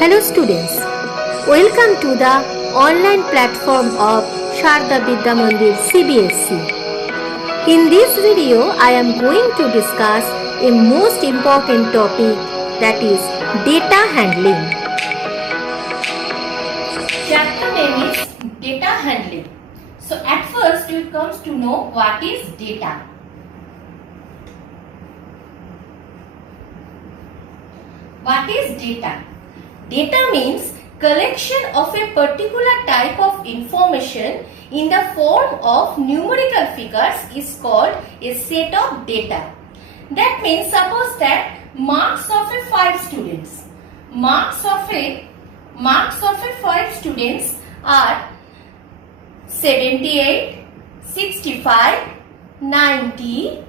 Hello students, welcome to the online platform of Sharda Vidya Mandir CBSE. In this video, I am going to discuss a most important topic, that is data handling. Chapter name is data handling. So at first it comes to know what is data. What is data? Data means collection of a particular type of information in the form of numerical figures is called a set of data. That means suppose that marks of a 5 students. Marks of a 5 students are 78, 65, 90,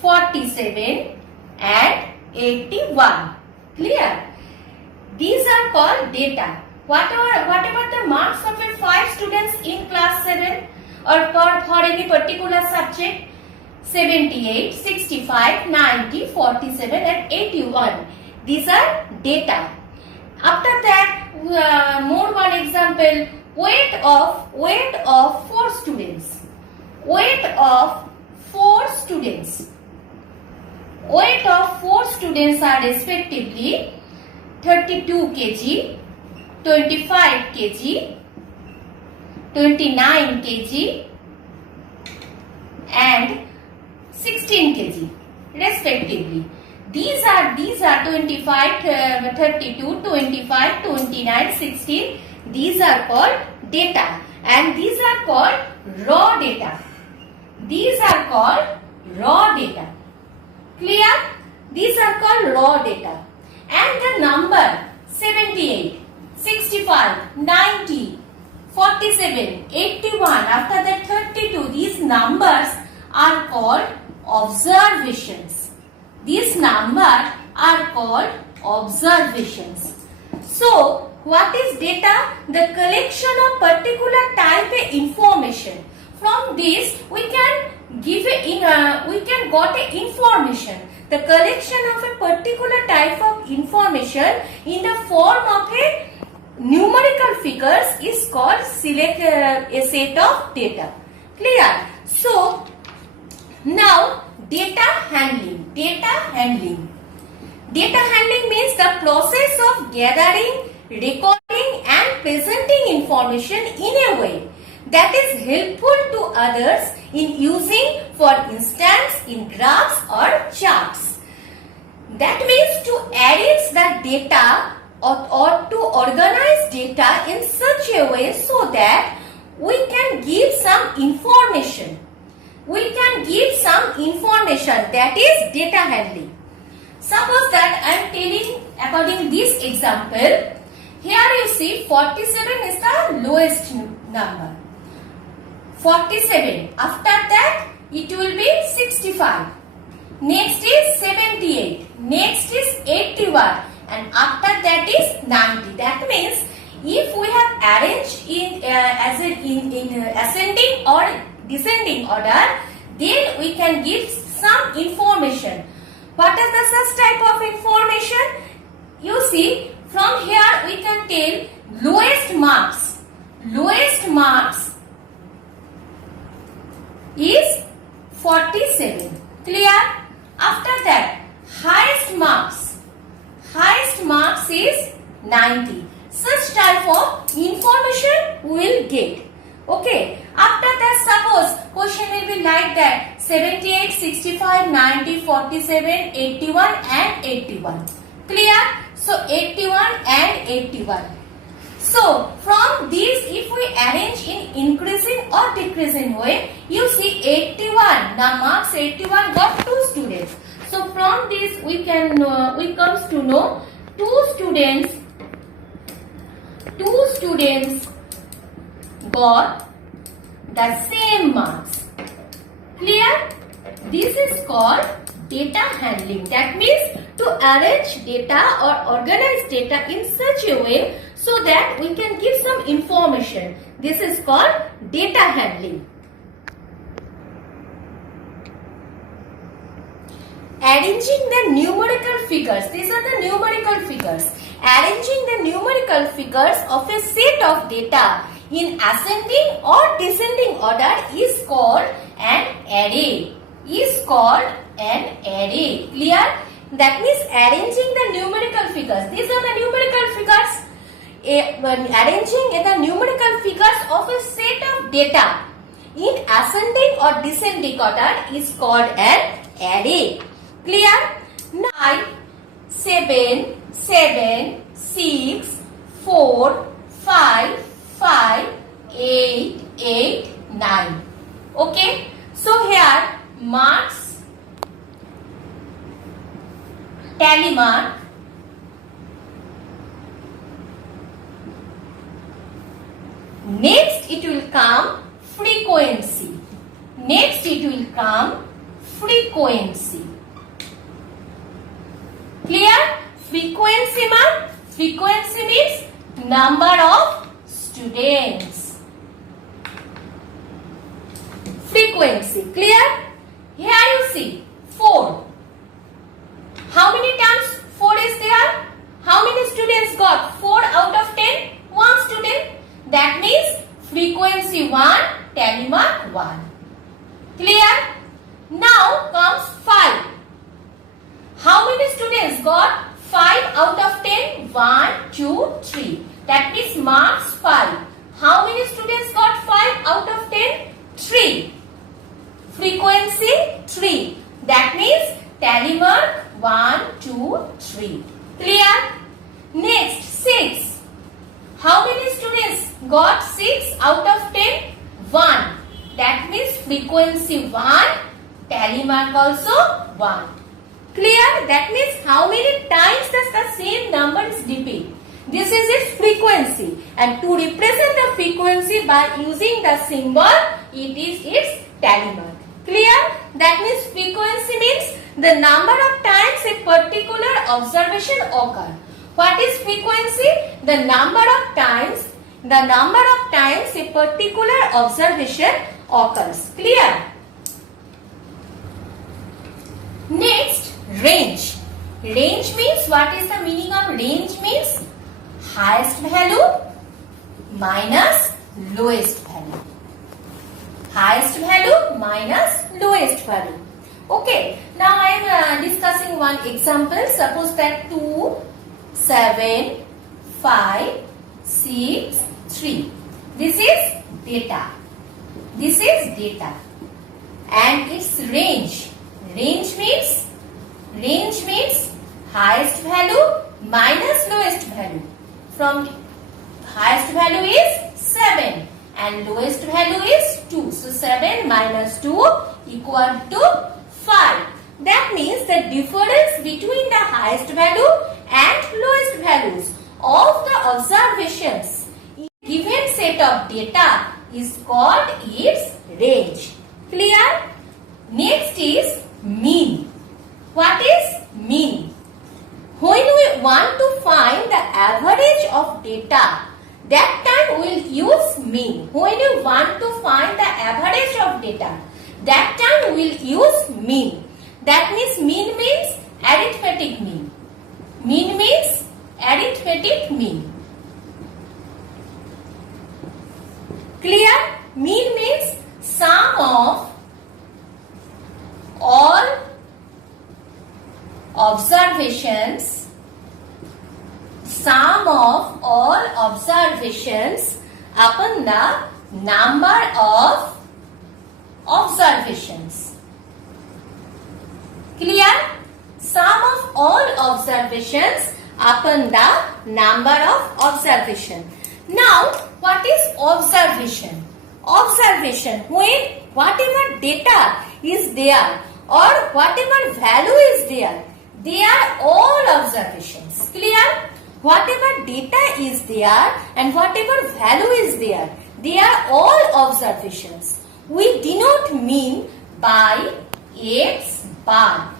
47 and 81. Clear? These are called data. Whatever the marks of a 5 students in class 7 or for any particular subject, 78, 65, 90, 47 and 81. These are data. After that, more one example, weight of 4 students. Weight of 4 students. Weight of 4 students are respectively 32 kg, 25 kg, 29 kg and 16 kg respectively. These are 25, 32, 25, 29, 16. These are called data and these are called raw data. These are called raw data. Clear? These are called raw data. And the number 78, 65, 90, 47, 81, after that 32, these numbers are called observations. These numbers are called observations. So, what is data? The collection of particular type of information. From this, we can got a information. The collection of a particular type of information in the form of a numerical figures is called a set of data. Clear? So, now data handling. Data handling. Data handling means the process of gathering, recording and presenting information in a way that is helpful to others in using, for instance, in graphs or charts. That means to arrange the data or to organize data in such a way so that we can give some information. We can give some information, that is data handling. Suppose that I am telling according to this example, here you see 47 is the lowest number. 47. After that, it will be 65. Next is 78. Next is 81. And after that is 90. That means if we have arranged in ascending or descending order, then we can give some information. What is the such type of information? You see, from here we can tell lowest marks. Lowest marks is 47. Clear? After that, highest marks is 90. Such type of information we will get. Okay. After that, suppose question will be like that: 78, 65, 90, 47, 81 and 81. Clear? So 81 and 81. So, from these, if we arrange in increasing or decreasing way, you see 81. Now, marks 81 got 2 students. So, from this, we comes to know 2 students got the same marks. Clear? This is called data handling. That means to arrange data or organize data in such a way so that we can give some information. This is called data handling. arranging the numerical figures. These are the numerical figures. Arranging the numerical figures of a set of data in ascending or descending order is called an array. Is called an array. Clear? That means arranging the numerical figures. These are the numerical figures. Arranging the numerical figures of a set of data in ascending or descending order is called an array. Clear? 9, 7, 7, 6, 4, 5, 5, 8, 8, 9. Okay? So here marks, tally mark, next it will come frequency. Next it will come frequency. Clear? Frequency mark? Frequency means number of students. Frequency. Clear? Here you see 4. How many times 4 is there? How many students got 4 out of 10? 1 student. That means frequency 1, tally mark 1. Clear? Now comes 5. How many students got 5 out of 10? 1, 2, 3. That means marks 5. How many students got 5 out of 10? 3. Frequency 3. That means tally mark 1, 2, 3. Clear? Next 6. How many students got 6 out of 10? 1. That means frequency 1, tally mark also 1. Clear? That means how many times does the same number is repeat. This is its frequency, and to represent the frequency by using the symbol, it is its tally mark. Clear? That means frequency means the number of times a particular observation occurs. What is frequency? The number of times a particular observation occurs. Clear? Next, range. Range means, what is the meaning of range means? Highest value minus lowest value. Highest value minus lowest value. Okay, now I am discussing one example. Suppose that 2, 7, 5, 6, 3. This is data. This is data. And its range. Range means highest value minus lowest value. From highest value is 7 and lowest value is 2. So 7 minus 2 equal to 5. That means the difference between the highest value and lowest values of the observations in a given set of data is called its range. Clear? Next is mean. What is mean? When we want to find the average of data, that time we will use mean. When we want to find the average of data, that time we will use mean. That means mean means arithmetic mean. Mean means arithmetic mean. Clear? Mean means sum of all observations, sum of all observations upon the number of observations. Clear? Sum of all observations upon the number of observation. Now, what is observation? Observation, when whatever data is there or whatever value is there, they are all observations. Clear? Whatever data is there and whatever value is there, they are all observations. We denote mean by x bar.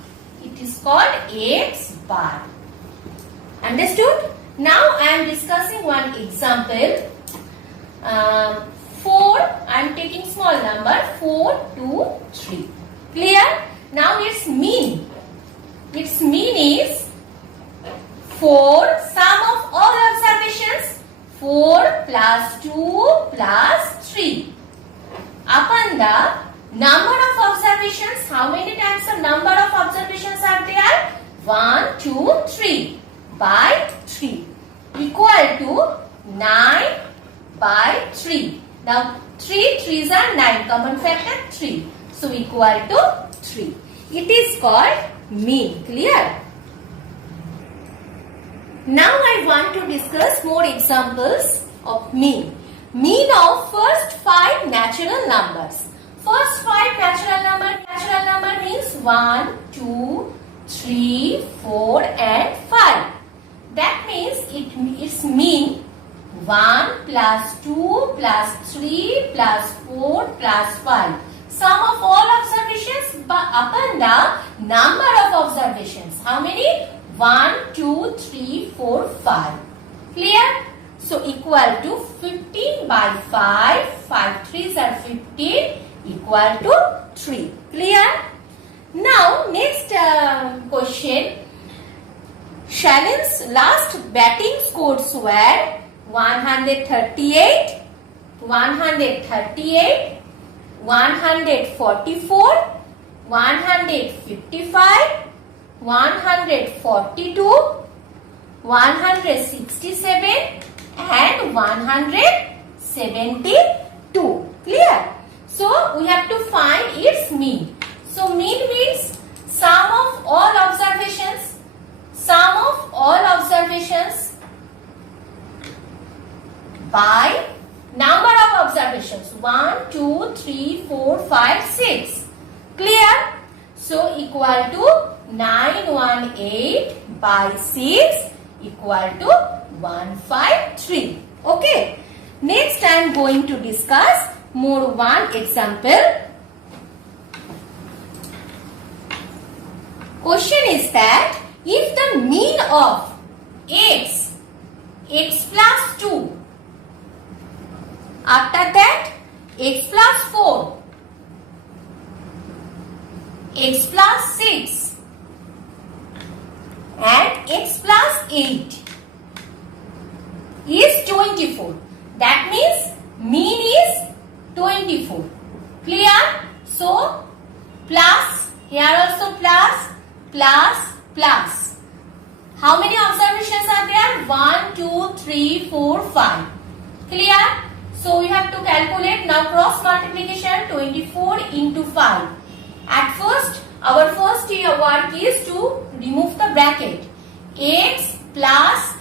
It is called x bar. Understood? Now I am discussing one example. 4, I am taking small number, 4, 2, 3. Clear? Now its mean. 4 sum of all observations 4 plus 2 plus 3 upon the number of observations. How many times the number of observations are there? 1 2 3 by 3 equal to 9 by 3. Now 3 3s are 9, common factor 3, so equal to 3. It is called mean. Clear? Now I want to discuss more examples of mean. Mean of first 5 natural numbers. First 5 natural number means 1, 2, 3, 4 and 5. That means its mean 1 plus 2 plus 3 plus 4 plus 5. Sum of all observations upon the number of observations. How many? 1, 2, 3, 4, 5. Clear? So equal to 15 by 5. 5 3s are 15 equal to 3. Clear? Now next question. Shannon's last batting scores were 138, 144, 155, 142, 167 and 172. Clear? So we have to find its mean. So mean means sum of all observations. Sum of all observations by number of observations 1, 2, 3, 4, 5, 6. Clear? So equal to 918 by 6 equal to 153. Okay. Next I am going to discuss more one example. Question is that if the mean of x plus 2, after that x plus 4, x plus 6 and x plus 8 is 24. That means mean is 24. Clear? So plus, here also plus, plus, plus. How many observations are there? 1, 2, 3, 4, 5. Clear? So we have to calculate now cross multiplication 24 into 5. At first, our first work is to remove the bracket. X plus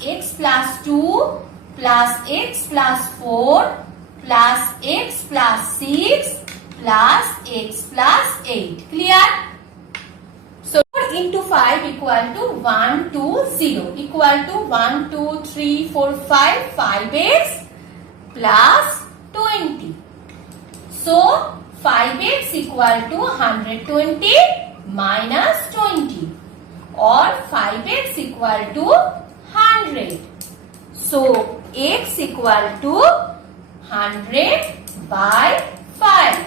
2 plus x plus 4 plus x plus 6 plus x plus 8. Clear? So 4 into 5 equal to 1, 2, 0. Equal to 1, 2, 3, 4, 5. 5x plus 20. So 5x equal to 120 minus 20 or 5x equal to 100. So x equal to 100 by 5.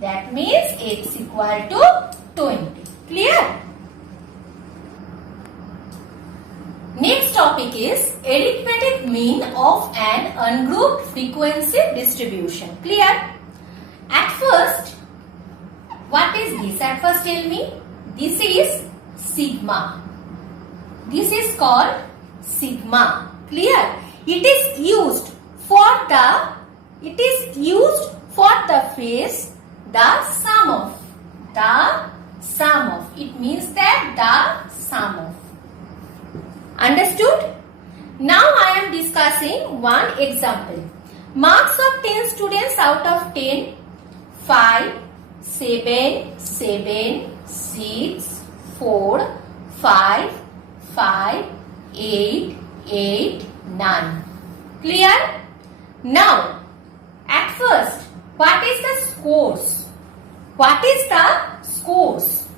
That means x equal to 20. Clear? Next topic is arithmetic mean of an ungrouped frequency distribution. Clear? At first, what is this? At first tell me. This is sigma. This is called sigma. Clear? It is used for the phrase the sum of. The sum of. It means that the sum of. Understood? Now I am discussing one example. Marks of 10 students out of 10. 5, 7, 7, 6, 4, 5, 5, 8, 8, 9. Clear? Now, at first, what is the scores? What is the scores?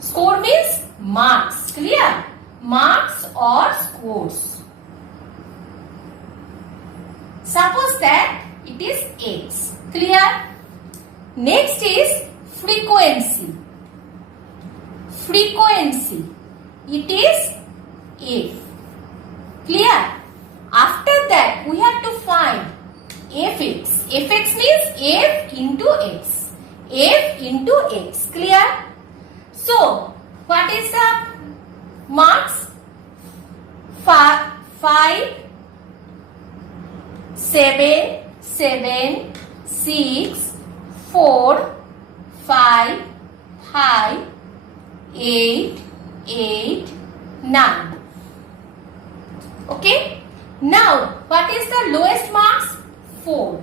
Score means marks. Clear? Marks or scores. Suppose that it is x. Clear? Next is frequency. Frequency. It is f. Clear? After that, we have to find fx. Fx means f into x. F into x. Clear? So, what is the marks? 5, 7, 7, 6, 4, 5, 5, 8, 8, 9. Okay. Now, what is the lowest marks? 4.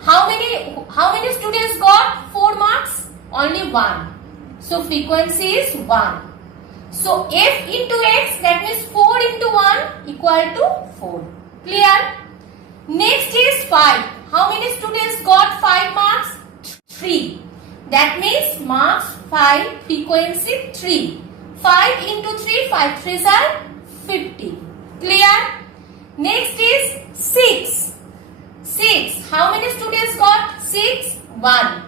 How many students got 4 marks? Only 1. So, frequency is 1. So, f into x, that means 4 into 1 equal to 4. Clear? Next is 5. How many students got 5 marks? 3. That means marks 5, frequency 3. 5 into 3, 5 3s are 50. Clear? Next is 6. 6. How many students got 6? 1.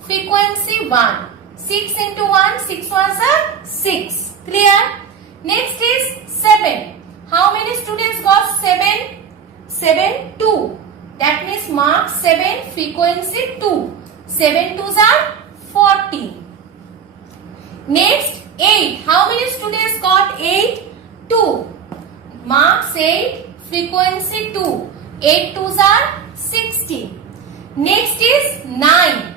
Frequency 1. 6 into 1, 6 ones are 6. Clear? Next is 7. How many students got 7? 7, 2. That means mark 7, frequency 2. 7 2s are 14. Next, 8. How many students got 8? 2. Marks 8, frequency 2. 8 2s are 16. Next is 9.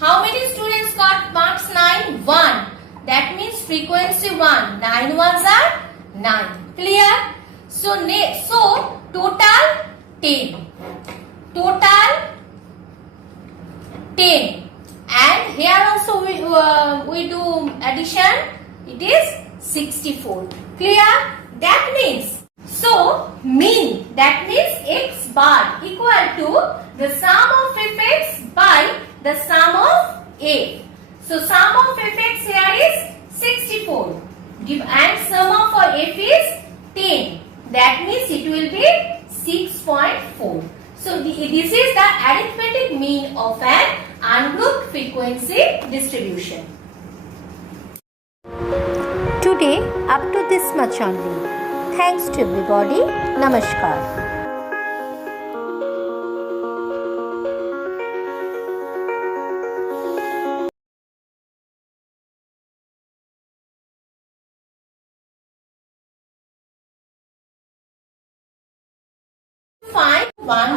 How many students got marks 9? 1. That means frequency 1. 9 ones are 9. Clear? So, total 10. Total 10. And here also we do addition. It is 64. Clear? That means, mean, that means x bar equal to the sum of fx by the sum of f. So, sum of fx here is 64 and sum of f is 10. That means it will be 6.4. So, this is the arithmetic mean of an ungrouped frequency distribution. Today, up to this much only. Thanks to everybody. Namaskar. Find 1